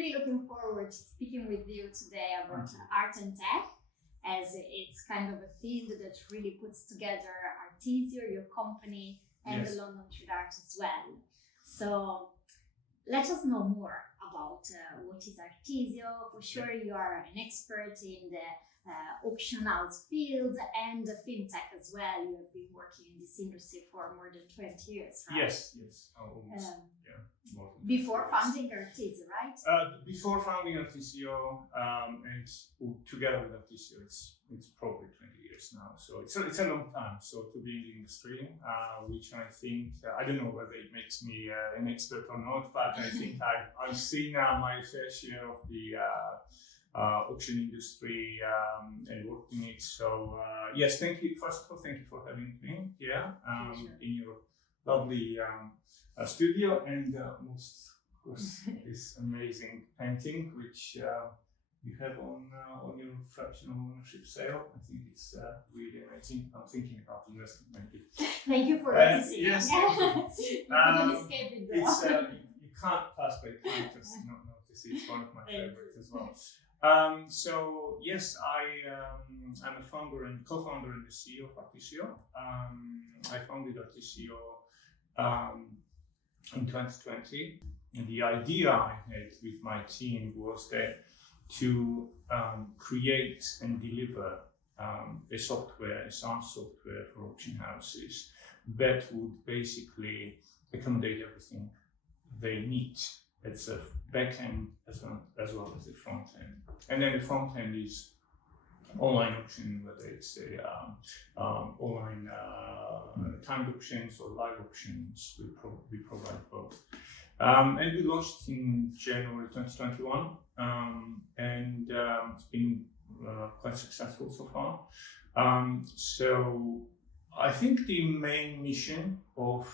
really looking forward to speaking with you today about art and tech, as it's kind of a field that really puts together Artisio, your company, and the LTArt as well. So let us know more about what is Artisio. For sure, you are an expert in the auction house field and the fintech as well. You have been working in this industry for more than 20 years, right? Yes. Almost. Before founding Artisio, right? Before founding Artisio, and together with Artisio, it's probably 20 years now. So it's a long time. So to be in the industry, which I think, I don't know whether it makes me an expert or not, but I think I've seen my fair share of the auction industry and worked in it. So yes, thank you. First of all, thank you for having me here in your lovely studio, and most of course this amazing painting which you have on your fractional ownership sale. I think it's really amazing. I'm thinking about investing maybe. Thank you for noticing. Yes, you couldn't escape it though. It's you can't pass by can't just not notice. It's one of my favorites as well. So yes, I'm a founder and co-founder and the CEO of Artisio. I founded Artisio in 2020, and the idea I had with my team was that to create and deliver a SaaS software for auction houses that would basically accommodate everything they need. It's a back end as well as the front end. And then the front end is online auction, whether it's online timed auctions or live auctions. We provide both. And we launched in January 2021, and it's been quite successful so far. So I think the main mission of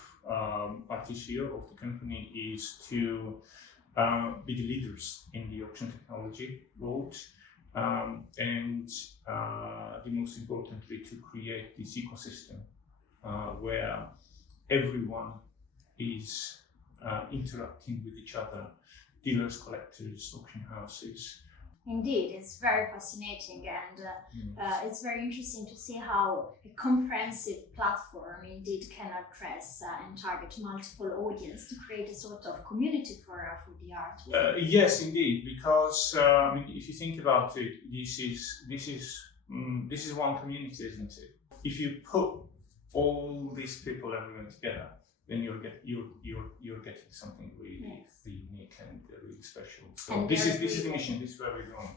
Artisio, of the company, is to be the leaders in the auction technology world, and the most importantly, to create this ecosystem where everyone is interacting with each other, dealers, collectors, auction houses. Indeed, it's very fascinating, and it's very interesting to see how a comprehensive platform indeed can address and target multiple audience to create a sort of community for the art. Yes, indeed, because if you think about it, this is one community, isn't it? If you put all these people, everyone together, then you're getting something really unique and really special. So and this is the mission. This is where we're going.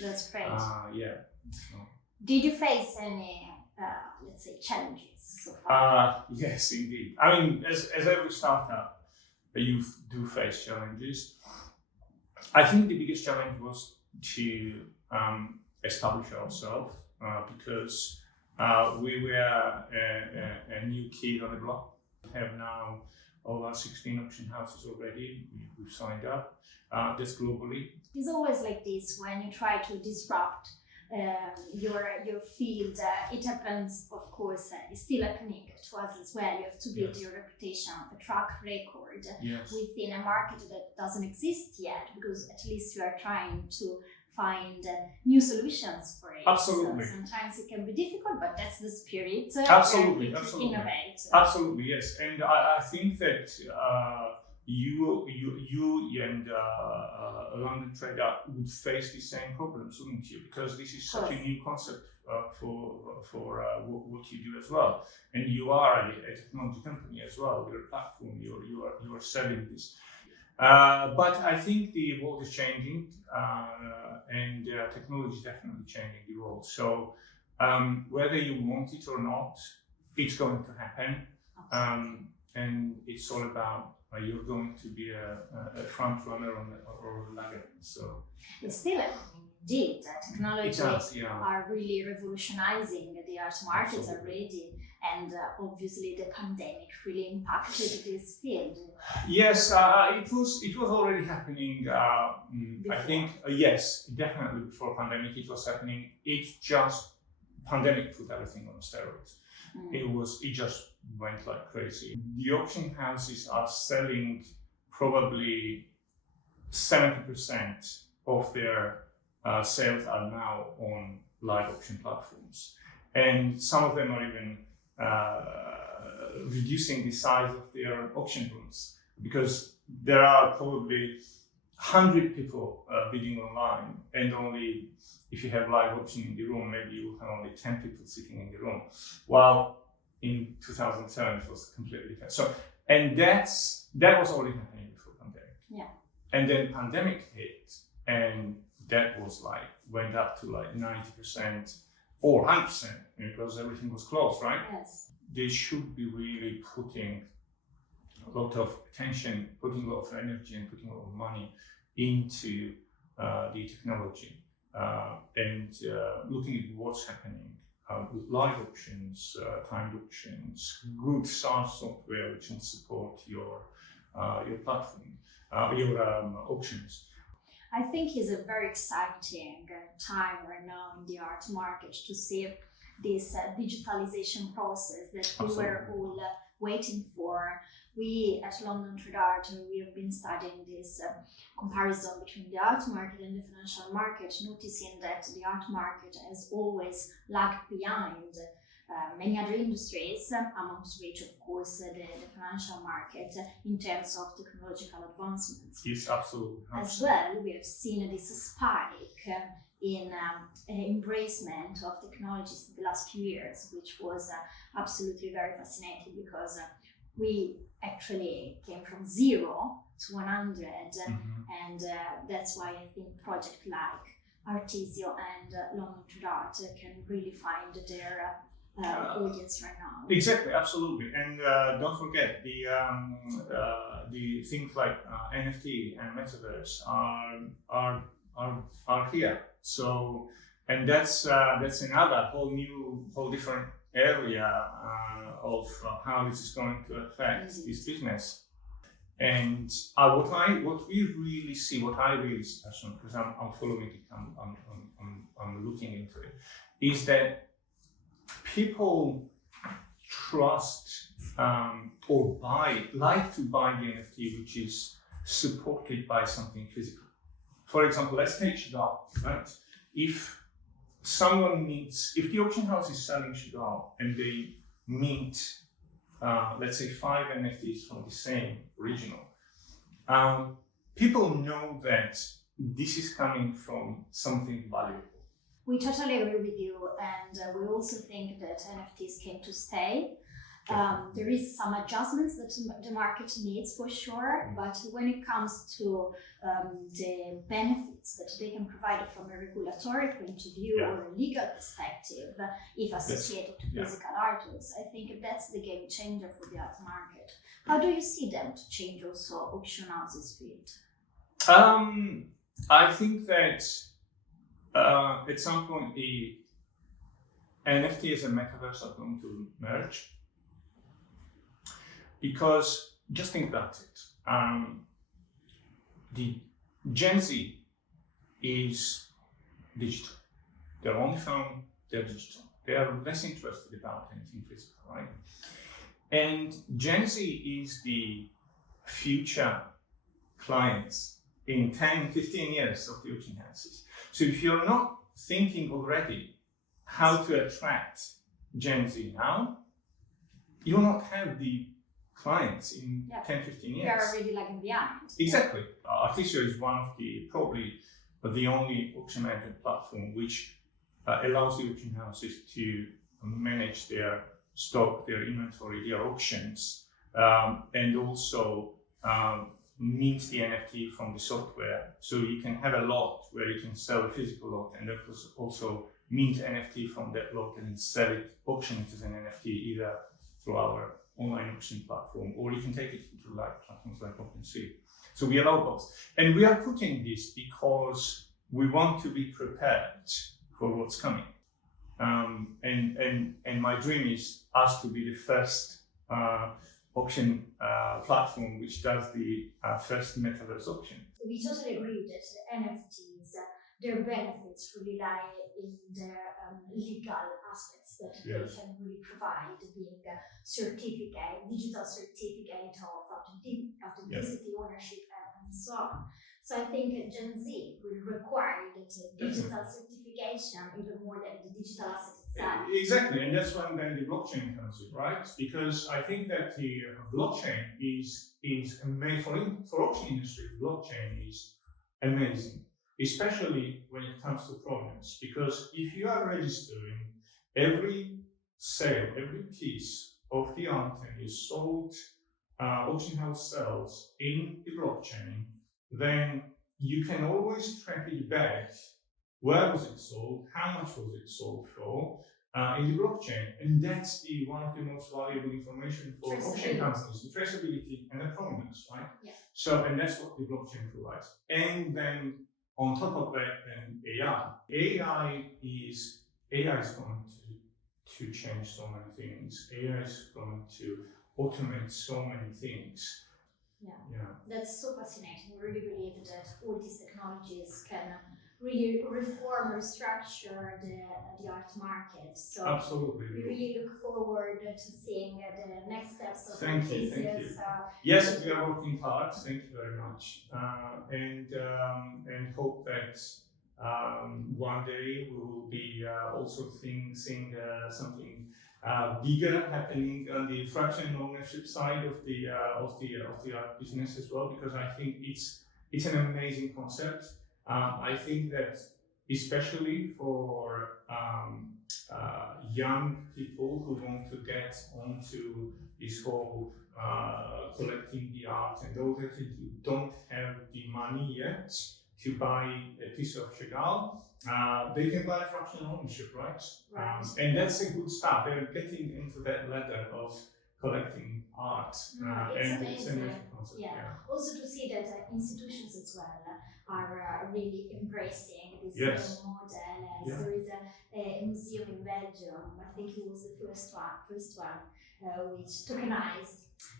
That's great. Yeah. So. Did you face any, let's say, challenges so far? Yes, indeed. I mean, as every startup, you do face challenges. I think the biggest challenge was to establish ourselves because we were a new kid on the block. We have now over 16 auction houses already. We've signed up. That's globally. It's always like this when you try to disrupt your field. It happens, of course. It's still happening to us as well. You have to build your reputation, a track record within a market that doesn't exist yet, because at least you are trying to find new solutions for it. Absolutely. So sometimes it can be difficult, but that's the spirit. Absolutely. Innovate. Absolutely, yes. And I think that you and LTArt would face the same problems, wouldn't you? Because this is such a new concept for what you do as well. And you are a technology company as well. You're a platform. You are selling this. But I think the world is changing, and technology is definitely changing the world. So whether you want it or not, it's going to happen. And it's all about you're going to be a front runner or a laggard. So it's still indeed technology are really revolutionizing the art market already. And obviously the pandemic really impacted this field. Yes, it was already happening. I think yes, definitely before pandemic it was happening. It just pandemic put everything on steroids. It just went like crazy. The auction houses are selling probably 70% of their sales are now on live auction platforms. And some of them are even reducing the size of their auction rooms, because there are probably 100 people bidding online, and only if you have live auction in the room, maybe you have only 10 people sitting in the room. While in 2007 it was completely different. So, and that was already happening before pandemic. Yeah. And then pandemic hit, and that was like went up to like 90% or 100% because everything was closed, right? Yes. They should be really putting a lot of attention, putting a lot of energy, and putting a lot of money into the technology and looking at what's happening with live auctions, timed auctions, good SaaS software which can support your platform, your auctions. I think it's a very exciting time right now in the art market to see this digitalization process that we were all waiting for. We at LTArt, we have been studying this comparison between the art market and the financial market, noticing that the art market has always lagged behind many other industries, amongst which, of course, the financial market in terms of technological advancements. Yes, absolutely. 100%. As well, we have seen this spike in embracement of technologies in the last few years, which was absolutely very fascinating, because we actually came from 0 to 100, and that's why I think projects like Artisio and LTArt can really find their audience right now. Exactly, absolutely, and don't forget the things like NFT and metaverse are here. So, and that's another whole different area of how this is going to affect this business. And what we really see, what I really see, because I'm following it, I'm looking into it, is that people trust or like to buy the NFT which is supported by something physical. For example, let's take Chagall, right? If the auction house is selling Chagall and they mint, let's say 5 NFTs from the same original, people know that this is coming from something valuable. We totally agree with you, and we also think that NFTs came to stay. There is some adjustments that the market needs for sure, but when it comes to the benefits that they can provide from a regulatory point of view or a legal perspective, if associated to physical artworks, I think that's the game changer for the art market. How do you see them to change also auction houses' field? I think that at some point the NFT and metaverse are going to merge. Because just think about it. The Gen Z is digital. They're on the phone, they're digital. They are less interested about anything physical, right? And Gen Z is the future clients in 10, 15 years of the auction houses. So if you're not thinking already how to attract Gen Z now, you will not have the clients in 10, 15 years. They are already lagging behind. Exactly. Artisio is one of probably the only auction management platform which allows the auction houses to manage their stock, their inventory, their auctions, and also mint the NFT from the software. So you can have a lot where you can sell a physical lot, and also mint NFT from that lot and sell it, auction it as an NFT, either through our online auction platform, or you can take it to live platforms like OpenSea. So we allow both. And we are putting this because we want to be prepared for what's coming. And my dream is us to be the first auction platform which does the first metaverse auction. We totally agree that the NFTs, their benefits really lie in their legal aspects that they can really provide, being a certificate, digital certificate of authenticity, ownership, and so on. So I think Gen Z will require that digital certification even more than the digital asset itself. Exactly, and that's when then the blockchain comes in, right? Because I think that the blockchain is amazing for auction industry. Blockchain is amazing, especially when it comes to provenance. Because if you are registering every sale, every piece of the item is sold, auction house sells in the blockchain, then you can always track it back. Where was it sold? How much was it sold for? In the blockchain, and that's one of the most valuable information for auction companies: the traceability and the provenance, right? Yeah. So, and that's what the blockchain provides. And then on top of that, then AI. AI is going to change so many things. AI is going to automate so many things. Yeah, that's so fascinating. We really believe that all these technologies can really reform or restructure the art market. So absolutely, we really look forward to seeing the next steps of thank you. Yes, we are working hard. Thank you very much, and hope that one day we will be also seeing something bigger happening on the fraction ownership side of the art business as well, because I think it's an amazing concept. I think that especially for young people who want to get onto this whole collecting the art, and those that don't have the money yet to buy a piece of Chagall, they can buy fractional ownership, right? And that's a good start. They're getting into that ladder of collecting art. It's amazing. It's an amazing concept. Yeah. Also to see that institutions as well are really embracing this new model. There is a museum in Belgium, I think it was the first one, which tokenized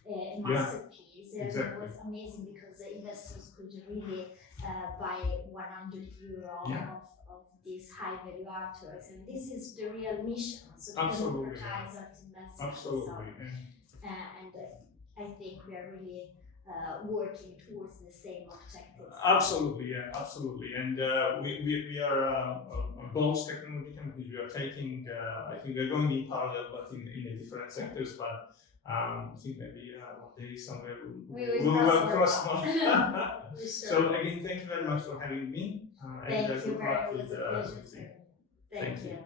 a masterpiece. Exactly. It was amazing because investors could really buy €100 of these high value artworks, and this is the real mission. So to democratize art investment. Absolutely. And I think we are really working towards the same objectives. Absolutely, and we are both technology companies. We are taking, I think we're going in parallel, but in different sectors. But I think maybe one day somewhere we will cross one. So again, thank you very much for having me. Thank you very much. Thank you.